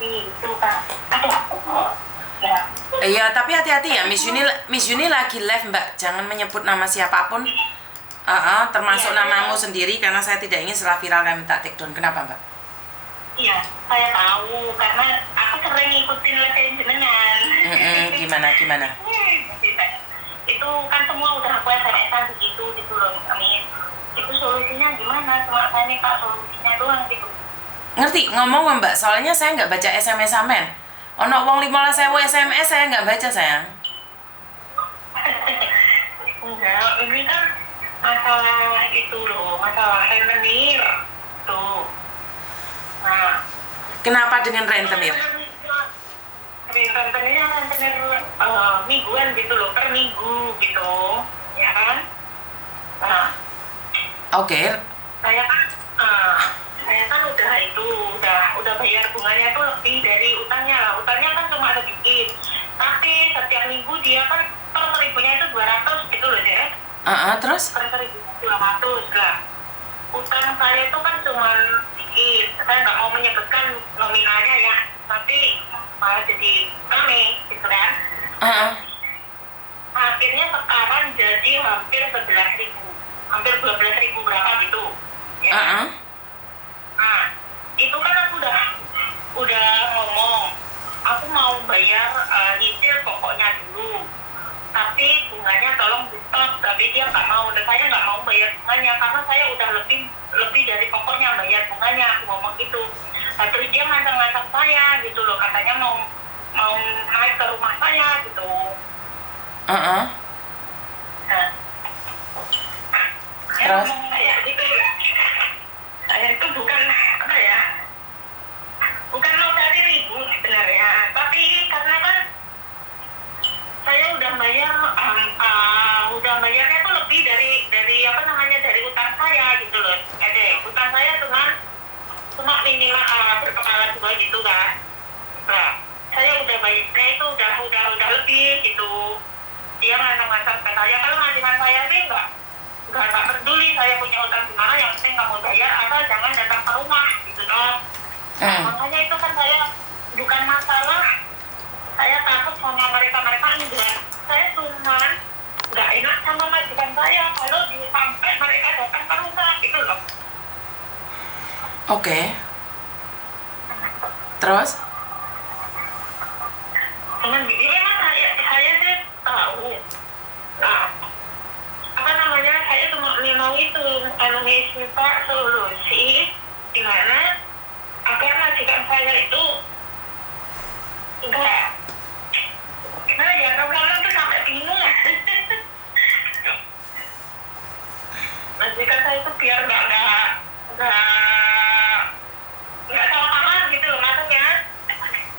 itu kan. Aduh. Ya. Iya, tapi hati-hati ya, Miss Yuni lagi live Mbak, jangan menyebut nama siapapun, termasuk Iya, namamu sendiri, karena saya tidak ingin setelah viral kami minta take down. Kenapa Mbak? Iya, saya tahu karena aku sering ngikutin live jenengan. Gimana? Itu kan semua udah aku SMS-an begitu gitu loh, Amin. Itu solusinya gimana? Cuma saya minta solusinya doang gitu. Ngerti ngomong Mbak, soalnya saya nggak baca SMS amen. Ono wong 15.000 SMS saya nggak baca sayang. Enggak, ini kan masalah itu loh, masalah rentenir tuh. Nah, Kenapa dengan rentenir? rentenirnya rentenir mingguan gitu loh, per minggu gitu, ya kan? Nah, Oke. saya kan udah bayar bunganya tuh lebih dari utangnya kan cuma sedikit, tapi setiap minggu dia kan per seribunya itu 200 gitu loh ya. Terus? Per 1.200 lah. Utang saya itu kan cuma sedikit, saya nggak mau menyebutkan nominalnya ya, tapi malah jadi rame gitu kan. Akhirnya sekarang jadi hampir 11.000, hampir 12.000 berapa gitu ya. Nah, itu kan aku udah ngomong, aku mau bayar nyicil pokoknya dulu, tapi bunganya tolong di stop. Tapi dia nggak mau, dan saya nggak mau bayar bunganya karena saya udah lebih dari pokoknya bayar bunganya, aku ngomong gitu. Nah, terus dia ngancam saya gitu loh, katanya mau naik ke rumah saya gitu. Nah, Terus? kayak gitu ya. Saya itu bukan mau cari ribut sebenarnya, tapi karena kan saya udah bayarnya tuh lebih dari dari utang saya gitu loh. Utang saya cuma minimal berkepala 2 gitu kan. Nah, saya udah bayarnya itu udah lebih gitu. Dia ngantong-ngantong ke saya, kalau ngajukan saya sih nggak peduli saya punya utang gimana, yang penting kamu bayar atau jangan datang ke rumah gitu dong. Makanya itu kan saya bukan masalah saya takut sama mereka enggak, saya cuman nggak enak sama majikan saya kalau sampai mereka datang ke rumah gitu loh. Oke. Terus? Cuman begini memang saya sih tahu. Nah, saya cuma mau itu minta solusi dimana agar majikan saya itu enggak gimana ya, kalau tuh sampai bingung ya. Majikan saya itu biar nggak salah paham gitu loh, maksudnya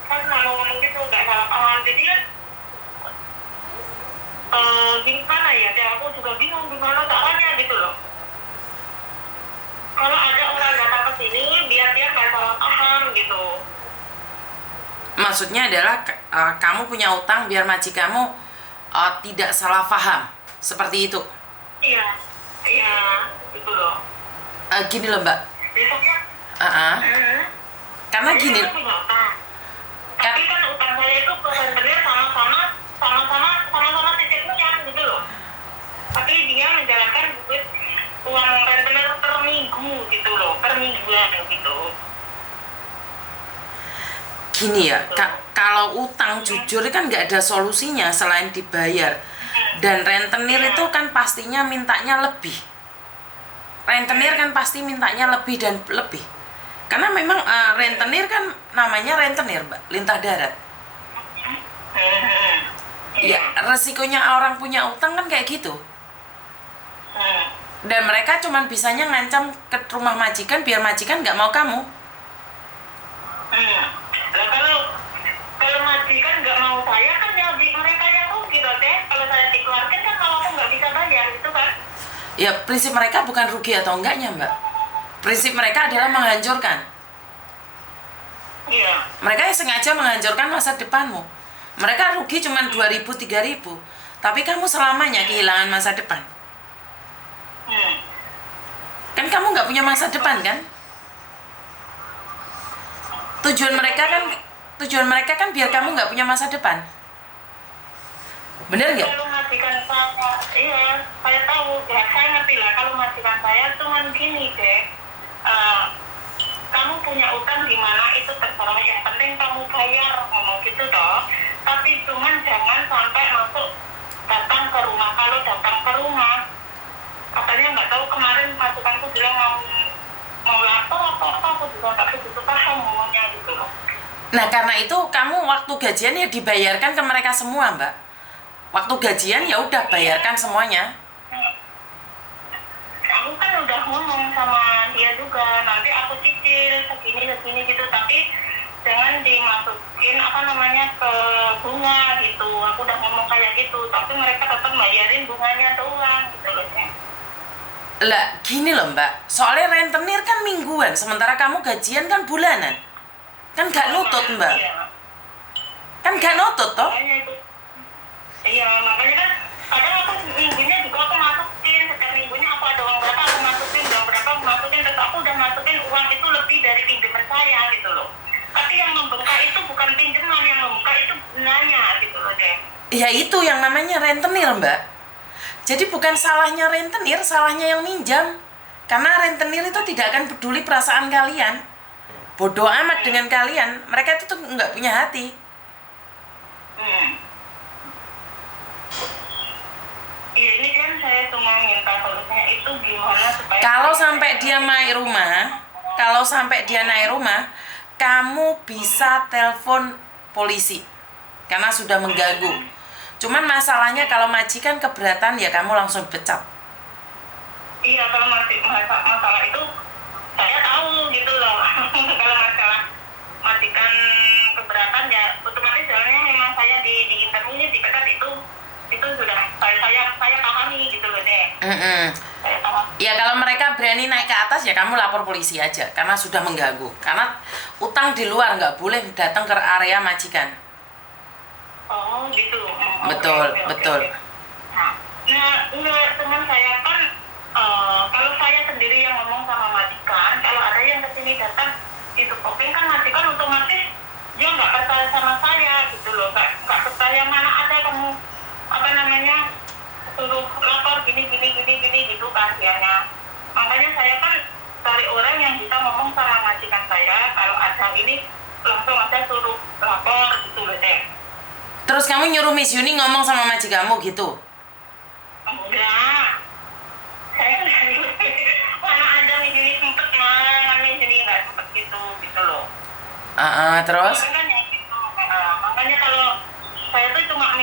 kan mau ngomong gitu nggak salah paham, jadi kan gimana ya, aku juga bingung gimana caranya gitu loh. Kalau ada orang datang ke sini biar dia nggak salah paham gitu. Maksudnya adalah kamu punya utang biar majikanmu tidak salah paham, seperti itu? Iya, gitu loh. Gini loh Mbak. Besoknya. Karena gini. Punya utang. Tapi kan utang saya itu ke rentenir sama-sama titiknya gitu loh. Tapi dia menjalankan uang rentenir per minggu gitu loh, per mingguan gitu. Gini ya, kalau utang jujur kan nggak ada solusinya selain dibayar. Dan rentenir itu kan pastinya mintanya lebih. Rentenir kan pasti mintanya lebih dan lebih. Karena memang rentenir kan namanya rentenir, Mbak, lintah darat. Ya, resikonya orang punya utang kan kayak gitu. Dan mereka cuman bisanya ngancam ke rumah majikan biar majikan nggak mau kamu. Nah, kalau majikan nggak mau saya kan ya mereka yang rugi loh deh. Kalau saya dikeluarkan kan kalau aku nggak bisa bayar itu kan. Ya, prinsip mereka bukan rugi atau enggaknya, Mbak. Prinsip mereka adalah menghancurkan. Iya. Mereka yang sengaja menghancurkan masa depanmu. Mereka rugi cuma 2.000, 3.000. Tapi kamu selamanya kehilangan masa depan. Kan kamu nggak punya masa depan kan? Tujuan mereka kan Tujuan mereka kan biar kamu nggak punya masa depan. Bener nggak? Kalau majikan saya, iya, saya tahu, ya saya ngerti lah. Kalau majikan saya cuman gini deh, kamu punya utang di mana itu terserah, yang penting kamu bayar, ngomong gitu toh. Tapi cuman jangan sampai masuk datang ke rumah. Kalau datang ke rumah, katanya nggak tahu kemarin majikanku bilang mau lapor atau apa, aku juga nggak begitu paham ngomongnya gitu loh. Nah karena itu kamu waktu gajian ya dibayarkan ke mereka semua Mbak. Waktu gajian ya udah bayarkan semuanya. Aku kan udah ngomong sama dia juga, nanti aku cicil segini gitu, tapi jangan dimasukin apa namanya ke bunga gitu. Aku udah ngomong kayak gitu, tapi mereka tetap bayarin bunganya doang gitu loh ya. Lah gini loh Mbak, soalnya rentenir kan mingguan, sementara kamu gajian kan bulanan. Kan gak nutut Mbak. Iya. Kan gak nutut toh. Makanya itu. Iya, makanya kan kadang aku minggunya juga aku masukin, setiap minggunya aku ada uang berapa aku masukin, terus aku udah masukin uang itu lebih dari pinjaman saya gitu loh. Tapi yang membengkak itu bukan pinjaman, yang membengkak itu bunganya gitu loh deh. Ya itu yang namanya rentenir Mbak. Jadi bukan salahnya rentenir, salahnya yang minjam. Karena rentenir itu tidak akan peduli perasaan kalian. Bodoh amat dengan kalian. Mereka itu tuh nggak punya hati. Iya, ini kan saya cuma minta solusinya itu gimana supaya Kalau sampai dia naik rumah, kamu bisa telepon polisi karena sudah mengganggu. Cuman masalahnya kalau majikan keberatan ya kamu langsung pecat. Iya, kalau masalah itu saya tahu gitu loh. Kalau masalah majikan keberatan ya otomatis jalannya memang saya di interview dipecat itu sudah saya pahami gitu loh deh. Saya paham. Ya kalau mereka berani naik ke atas ya kamu lapor polisi aja karena sudah mengganggu. Karena utang di luar nggak boleh datang ke area majikan. Oh gitu. Betul, Oke. betul. Nah, enggak, teman saya kan kalau saya sendiri yang ngomong sama majikan, kalau ada yang kesini datang itu kopling kan majikan otomatis dia nggak percaya sama saya gitu loh, nggak percaya mana ada kamu apa namanya suruh lapor gini gitu kasihannya. Makanya saya kan cari orang yang bisa ngomong sama majikan saya, kalau ada ini langsung aja suruh lapor gitu loh deh. Terus kamu nyuruh Miss Yuni ngomong sama majikanmu gitu? Enggak, saya nggak mana ada Mijuni sempet mah, Mijuni nggak sempet gitu loh. Terus? Makanya kalau saya tuh cuma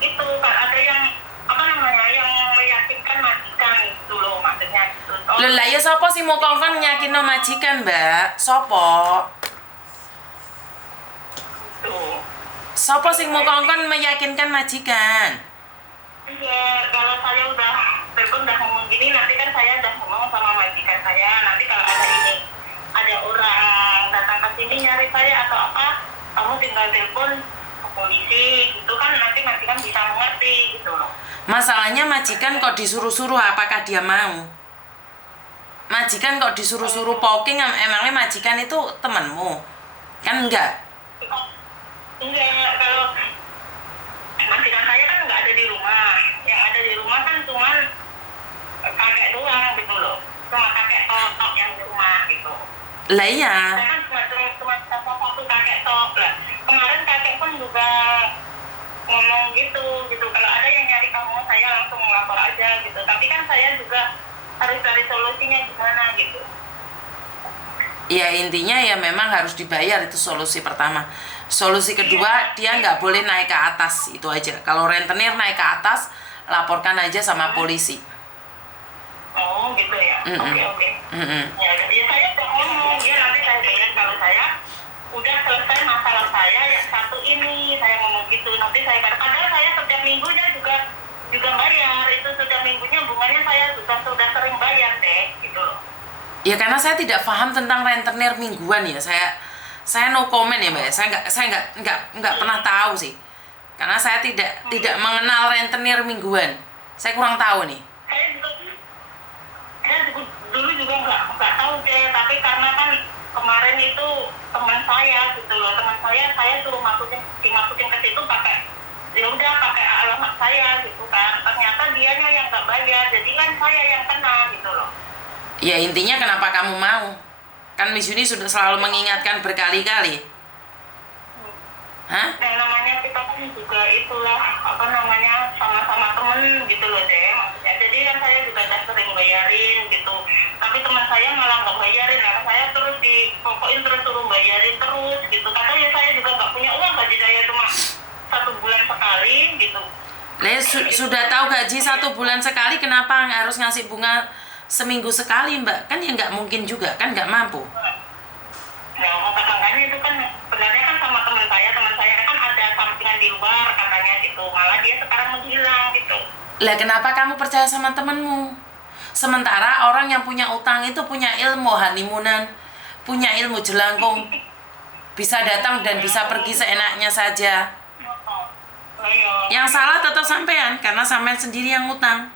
itu kan ada yang apa namanya yang meyakinkan majikan gitu loh, maksudnya gitu. Lah ya sopo sih mau kongkon nyakinno majikan Mbak? Sopo? Tuh. Sopo sing mau kongkon meyakinkan majikan? Iya, kalau saya udah ngomong gini, nanti kan saya udah ngomong sama majikan saya, nanti kalau ada orang datang ke sini nyari saya atau apa, kamu tinggal telepon ke polisi gitu kan, nanti majikan bisa mengerti gitu loh. Masalahnya majikan kok disuruh-suruh, apakah dia mau? Majikan kok disuruh-suruh poking, emangnya majikan itu temanmu? Kan enggak? Enggak, kalau majikan saya kan nggak ada di rumah. Yang ada di rumah kan cuma kakek doang gitu loh. Cuma kakek tok yang di rumah gitu. Lah iya. Saya kan cuma satu kakek tok lah. Kemarin kakek pun juga ngomong gitu. Kalau ada yang nyari kamu, saya langsung lapor aja gitu. Tapi kan saya juga harus cari solusinya gimana gitu. Ya intinya ya memang harus dibayar, itu solusi pertama. Solusi kedua, dia nggak boleh naik ke atas, itu aja. Kalau rentenir naik ke atas, laporkan aja sama polisi. Oh gitu ya. Oke. Ya, jadi saya udah ngomong, ya nanti saya bayar kalau saya udah selesai masalah saya yang satu ini, saya ngomong gitu. Nanti saya padahal saya setiap minggunya juga bayar, itu setiap minggunya bunganya saya sudah sering bayar deh gitu loh. Ya karena saya tidak paham tentang rentenir mingguan ya, saya no comment ya Mbak. Saya nggak pernah tahu sih, karena saya tidak mengenal rentenir mingguan. Saya kurang tahu nih. Saya dulu juga nggak tahu deh, tapi karena kan kemarin itu teman saya gitu loh, teman saya suruh dimasukin ke situ pakai, ya udah pakai alamat saya gitu kan, ternyata dianya yang nggak bayar, jadi kan saya yang kena gitu loh. Ya intinya kenapa kamu mau? Kan Miss Yuni sudah selalu mengingatkan berkali-kali. Hah? Yang namanya kita kan juga itulah apa namanya, sama-sama temen gitu loh deh, maksudnya jadi kan saya juga udah sering bayarin gitu, tapi teman saya malah nggak bayarin, nah saya terus dipokokin terus suruh bayarin terus gitu, katanya saya juga nggak punya uang, gaji saya cuma 1 bulan sekali gitu. Sudah tahu gaji 1 bulan sekali, kenapa harus ngasih bunga seminggu sekali, Mbak? Kan ya nggak mungkin juga, kan nggak mampu. Nah, makanya itu kan sebenarnya kan sama teman saya kan ada sampingan di luar katanya gitu, malah dia sekarang menghilang gitu. Lah kenapa kamu percaya sama temenmu? Sementara orang yang punya utang itu punya ilmu hanimunan, punya ilmu jelangkung, bisa datang dan bisa pergi seenaknya saja. Yang salah tetap sampean, karena sampean sendiri yang utang.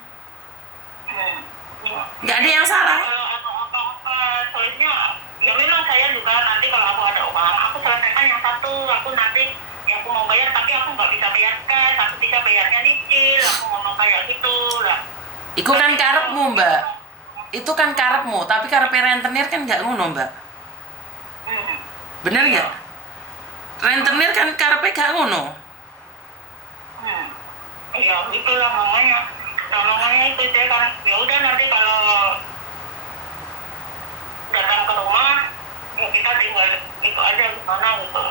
Nggak ada yang salah. Kalau apa-apa soalnya ya memang saya juga nanti kalau aku ada uang, aku selesaikan yang satu, aku nanti yang aku mau bayar, tapi aku nggak bisa bayar cash, aku bisa bayarnya nyicil, aku ngomong kayak gitu lah. Itu kan karepmu, Mbak. Itu kan karepmu, tapi karepe rentenir kan nggak ngono, Mbak. Bener nggak? Rentenir kan karepe gak ngono. Iya, itulah namanya. Nah, namanya itu saya kan, ya udah nanti kalau datang ke rumah, ya kita tinggal itu aja gimana gitu.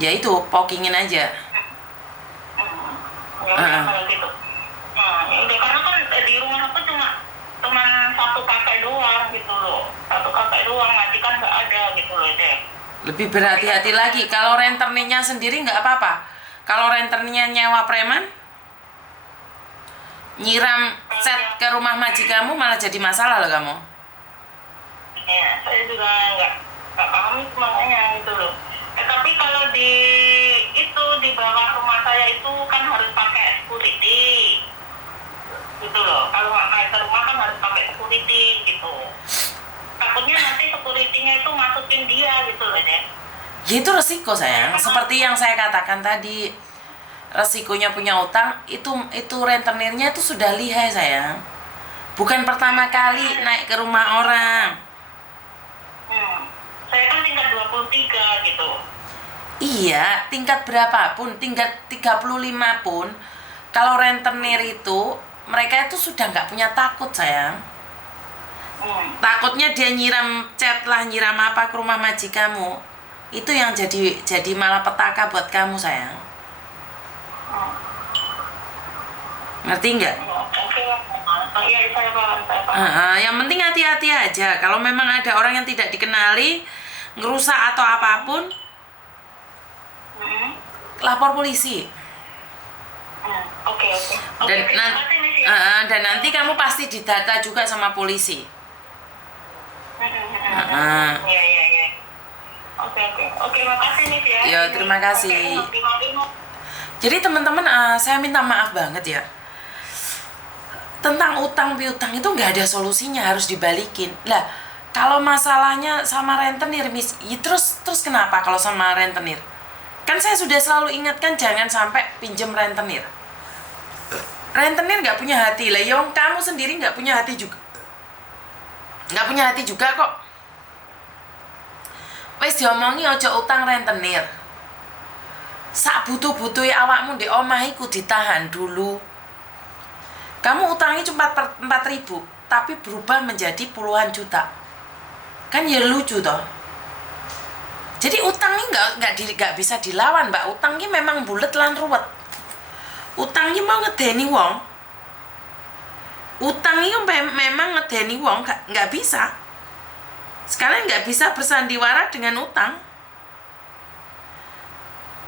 Ya itu, pokingin aja. Ya udah kalau gitu. Nah, ya udah karena kan di rumah aku cuman satu kakek doang gitu loh. Satu kakek doang, nanti kan nggak ada gitu loh deh. Lebih berhati-hati lagi. Kalau rentenirnya sendiri nggak apa-apa. Kalau rentenirnya nyewa preman, nyiram set ke rumah majikamu malah jadi masalah loh kamu. Ya, saya juga nggak paham itu makanya gitu loh. Tapi kalau di bawah rumah saya itu kan harus pakai security gitu loh. Kalau main ke rumah kan harus pakai security gitu. Takutnya nanti security-nya itu masukin dia gitu loh deh. Ya itu resiko sayang. Seperti yang saya katakan tadi, resikonya punya utang itu rentenirnya itu sudah lihai sayang. Bukan pertama kali naik ke rumah orang. Saya kan tingkat 23 gitu. Iya, tingkat berapapun, tingkat 35 pun, kalau rentenir itu, mereka itu sudah nggak punya takut sayang. Takutnya dia nyiram cat lah, nyiram apa ke rumah majikamu. Itu yang jadi malapetaka buat kamu sayang. Ngerti nggak? Iya, saya paham. Yang penting hati-hati aja. Kalau memang ada orang yang tidak dikenali ngerusak atau apapun, lapor polisi. Oke. Dan nanti kamu pasti didata juga sama polisi. Iya. Oke, makasih nih ya. Ya, terima kasih. Jadi teman-teman, saya minta maaf banget ya. Tentang utang piutang itu nggak ada solusinya, harus dibalikin. Lah, kalau masalahnya sama rentenir, terus kenapa kalau sama rentenir? Kan saya sudah selalu ingatkan jangan sampai pinjam rentenir. Rentenir nggak punya hati lah, yang kamu sendiri nggak punya hati juga. Nggak punya hati juga kok. Wes diomongi ojo utang rentenir. Sak butuh-butuhi awakmu di omah iku ditahan dulu. Kamu utangi cuma 4.000, tapi berubah menjadi puluhan juta. Kan ya lucu toh. Jadi utang ini nggak bisa dilawan, Mbak. Utang ini memang bulet lan ruwet. Utang ini mau ngedeni wong. Utang ini memang ngedeni wong nggak bisa. Sekalian nggak bisa bersandiwara dengan utang.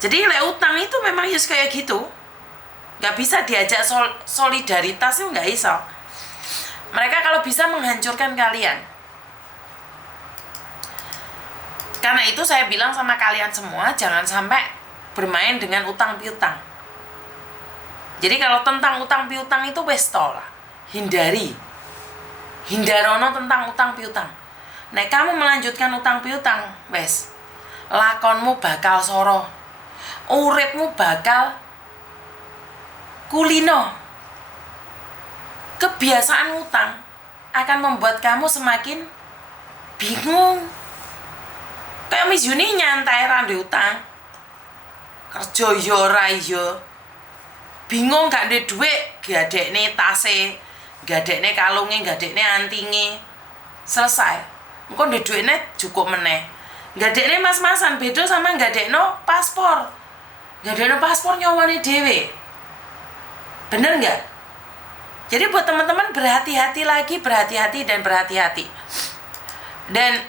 Jadi utang itu memang harus kayak gitu. Nggak bisa diajak solidaritas itu nggak bisa. Mereka kalau bisa menghancurkan kalian. Karena itu saya bilang sama kalian semua, jangan sampai bermain dengan utang piutang. Jadi kalau tentang utang piutang itu wes tol lah. Hindarono tentang utang piutang. nek kamu melanjutkan utang piutang, wes lakonmu bakal soro, uripmu bakal kulino. Kebiasaan utang akan membuat kamu semakin bingung. Kayak Miss Yuni nyantai randi utang, kerja yo ora yo, bingung gak ada duit, gadekne tase, gadekne kalunge, gadekne antinge, selesai. Engko ndek duitne cukup meneh. Gadekne mas-masan beda sama gadekno paspor. Gadekno paspor nyawane dhewe. Bener nggak? Jadi buat teman-teman berhati-hati lagi, berhati-hati dan berhati-hati. Dan